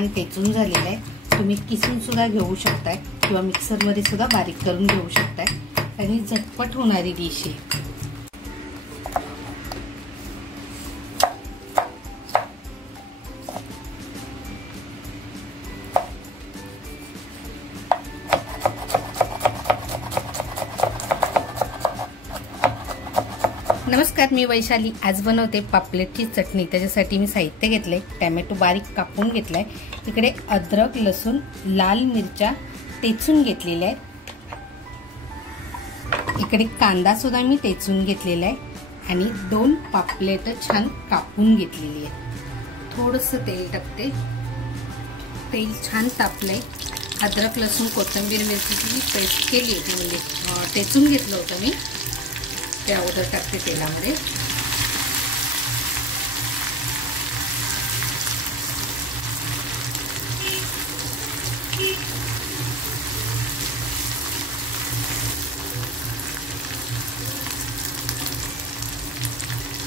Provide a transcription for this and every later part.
छान टेचून झालेलं आहे। तुम्ही किसून सुद्धा घेऊ शकताय किंवा मिक्सरमध्ये सुद्धा बारीक करून घेऊ शकताय आणि झटपट होणारी डिश आहे। नमस्कार, मी वैशाली। आज बनवते पापलेटची चटणी। त्याच्यासाठी मी साहित्य घेतले, टोमॅटो बारीक कापून घेतलाय, इकडे अद्रक, लसूण, लाल मिरच्या टेचून घेतलेल्या आहेत, इकडे कांदा सुद्धा मी टेचून घेतलेला आहे आणि 2 पापलेट छान कापून घेतलेली आहेत। थोडंसं तेल टाकते। तेल छान तापलंय। अद्रक, लसूण, कोथिंबीर, मिरचीची पेस्ट केली होती, म्हणजे टेचून घेतलं होतं मी, ते अगोदर टाकते तेलामध्ये।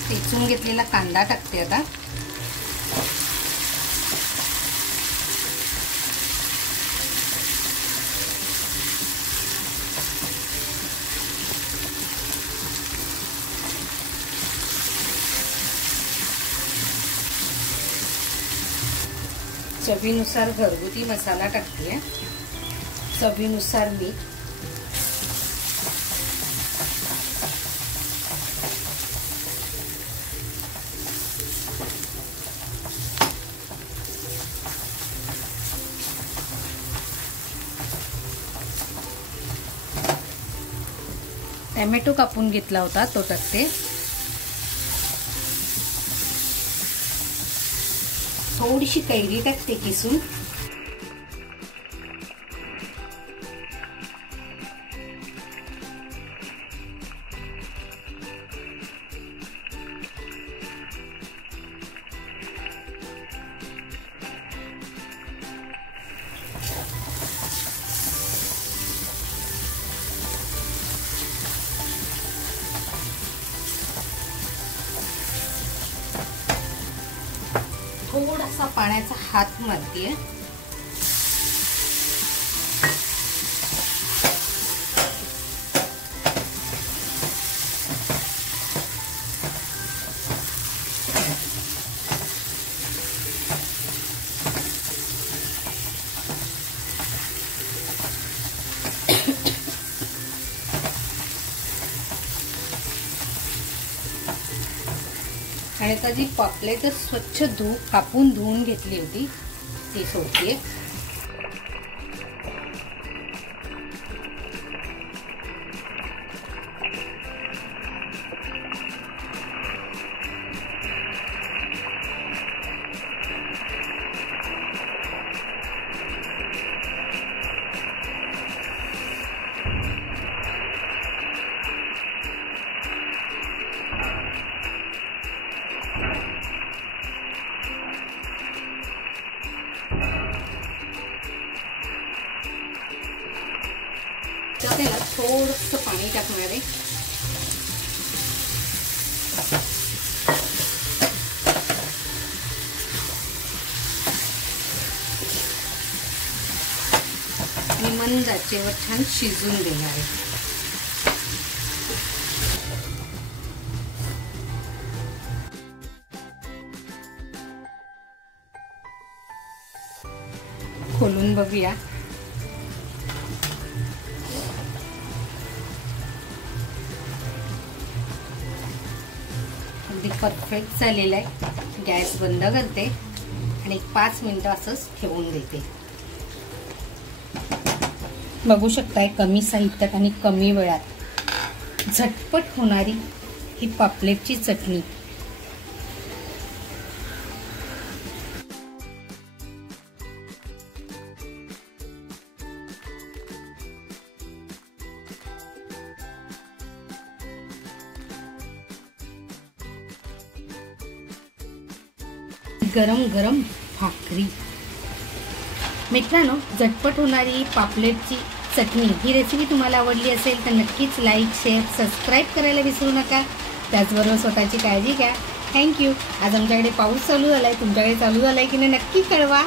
टेचून घेतलेला कांदा टाकते आता। चवीनुसार घरगुती मसाला टाकते, चवीनुसार मीठ, टोमॅटो कापून घेतला होता तो टाकते। थोडीशी कैरी टाकते किसून। थोडासा पाण्याचा हात मारते। आणि आता जी पापलेट स्वच्छ कापून धुवून घेतली होती ती सोडते। त्याला थोडंसं पाणी टाकणार आहे। आणि मंद आचेवर छान शिजून देणार आहे। खोलून बघूया। परफेक्ट झालेला आहे। गॅस बंद करते आणि 5 मिनिटं असंच ठेवून देते। बघू शकताय, कमी साहित्यात आणि कमी वेळात झटपट होणारी ही पापलेटची चटणी। गरम गरम भाकरी। मित्रांनो, झटपट होणारी पापलेटची चटणी ही रेसिपी तुम्हाला आवडली असेल तर नक्कीच लाईक, शेअर, सबस्क्राईब करायला विसरू नका। त्याचबरोबर स्वतःची काळजी घ्या। थँक्यू। आज आमच्याकडे पाऊस चालू झालाय, तुमच्याकडे चालू झालाय की नाही नक्की कळवा।